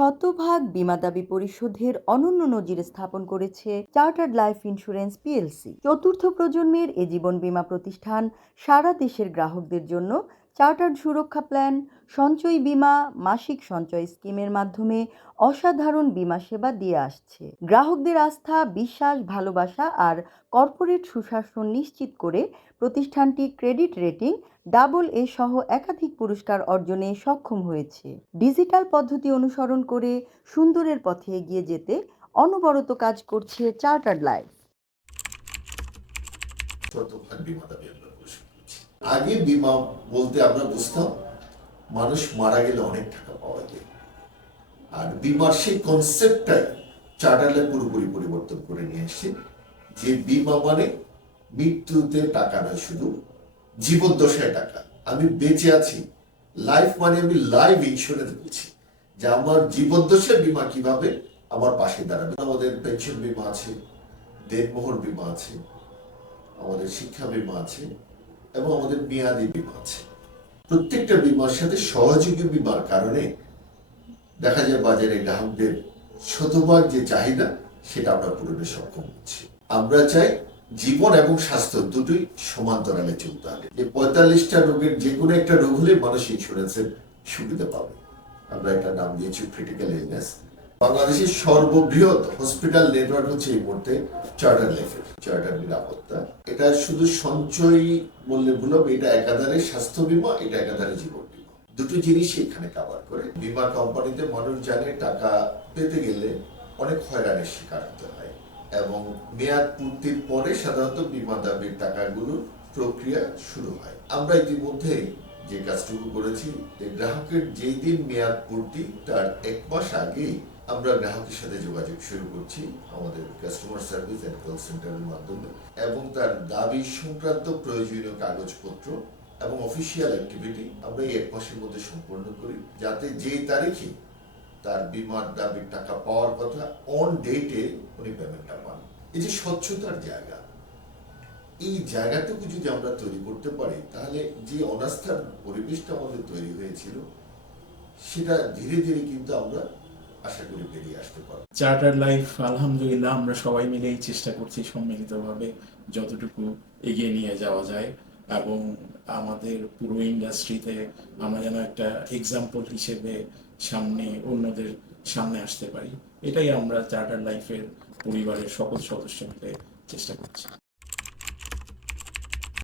শতভাগ বিমা দাবি পরিশোধের অনন্য নজির স্থাপন করেছে চার্টার্ড লাইফ ইন্স্যুরেন্স পিএলসি। চতুর্থ প্রজন্মের এ জীবন বিমা প্রতিষ্ঠান সারা দেশের গ্রাহকদের জন্য চার্টার্ড সুরক্ষা প্ল্যান, সঞ্চয় বীমা, মাসিক সঞ্চয় স্কিমের মাধ্যমে অসাধারণ বীমা সেবা দিয়ে আসছে। গ্রাহকদের আস্থা, বিশ্বাস, ভালোবাসা আর কর্পোরেট সুশাসন নিশ্চিত করে প্রতিষ্ঠানটি ক্রেডিট রেটিং ডাবল এ সহ একাধিক পুরস্কার অর্জনে সক্ষম হয়েছে। ডিজিটাল পদ্ধতি অনুসরণ করে সুন্দরের পথে এগিয়ে যেতে অনবরত কাজ করছে চার্টার্ড লাইফ শতভাগ বিমা দাবি আমরা পরিশোধ করছি আগে বিমা বলতে আমরা বুঝতাম, মানুষ মারা গেলে অনেক টাকা পাওয়া যায়। আর বিমার সেই কনসেপ্টটাই চার্টারলে পুরোপুরি পরিবর্তন করে নিয়ে এসছে। যে বিমা মানে মৃত্যুতে টাকা নয় শুধু জীবদ্দশায় টাকা। আমি বেঁচে আছি। লাইফ মানে আমি লাইফ ইন্স্যুরেন্স বলছি যে আমার জীবদ্দশায় বিমা কীভাবে? আমার পাশে দাঁড়াবে। আমাদের পেনশন বিমা আছে দেনমোহর বিমা আছে, আমাদের শিক্ষা বিমা আছে। এবং আমাদের মেয়াদি বিমা আছে। প্রত্যেকটা বিমার সাথে সহযোগী বিমার কারণে দেখা যায় বাজারে গ্রাহকদের শতভাগ যে চাহিদা, সেটা আমরা পূরণে সক্ষম হচ্ছি। আমরা চাই জীবন এবং স্বাস্থ্য দুটোই সমান্তরালে চলতে হবে। যে পঁয়তাল্লিশটা রোগের যে কোনো একটা রোগ হলে মানুষ ইন্স্যুরেন্সের সুবিধা পাবে। আমরা একটা নাম দিয়েছি ক্রিটিক্যাল ইলনেস বাংলাদেশের সর্ববৃহৎ হসপিটাল নেটওয়ার্ক হচ্ছে এই মুহূর্তে চার্টার লাইফের চার্টার নিরাপত্তা এটা শুধু সঞ্চয় বললে ভুল হবে, এটা একাধারে স্বাস্থ্য বীমা, এটা একাধারে জীবন বীমা। দুটো জিনিস এখানে কাভার করে। বীমা কোম্পানিতে মানুষ জানে টাকা পেতে গেলে অনেক হয়রানির শিকার হতে হয় এবং মেয়াদ পূর্তির পরে সাধারণত বীমা দাবির টাকাগুলোর প্রক্রিয়া শুরু হয়। আমরা ইতিমধ্যে যে কাজটুকু করেছি, যে গ্রাহকের যেই দিন মেয়াদ পূর্তি, তার এক মাস আগেই আমরা গ্রাহকের সাথে যোগাযোগ শুরু করছি আমাদের কাস্টমার সার্ভিস অ্যান্ড কল সেন্টারের মাধ্যমে এবং তার দাবি সংক্রান্ত প্রয়োজনীয় কাগজপত্র এবং অফিসিয়াল অ্যাক্টিভিটি আমরা এই এক মাসের মধ্যে সম্পন্ন করি। যাতে যেই তারিখে তার বিমার দাবির টাকা পাওয়ার কথা অন ডেটে উনি পেমেন্টটা পান। এই যে স্বচ্ছতার জায়গা, এই জায়গাটুকু যদি আমরা তৈরি করতে পারি, তাহলে যে অনাস্থার পরিবেশটা আমাদের তৈরি হয়েছিল, সেটা ধীরে ধীরে কিন্তু আমরা আশা করি বেরিয়ে আসতে চার্টার লাইফ আলহামদুলিল্লাহ, আমরা সবাই মিলেই চেষ্টা করছি সম্মিলিতভাবে যতটুকু এগিয়ে নিয়ে যাওয়া যায়। এবং আমাদের পুরো ইন্ডাস্ট্রিতে আমরা যেন একটা এক্সাম্পল হিসেবে সামনে, অন্যদের সামনে আসতে পারি। এটাই আমরা চার্টার লাইফের পরিবারের সকল সদস্য মিলে চেষ্টা করছি।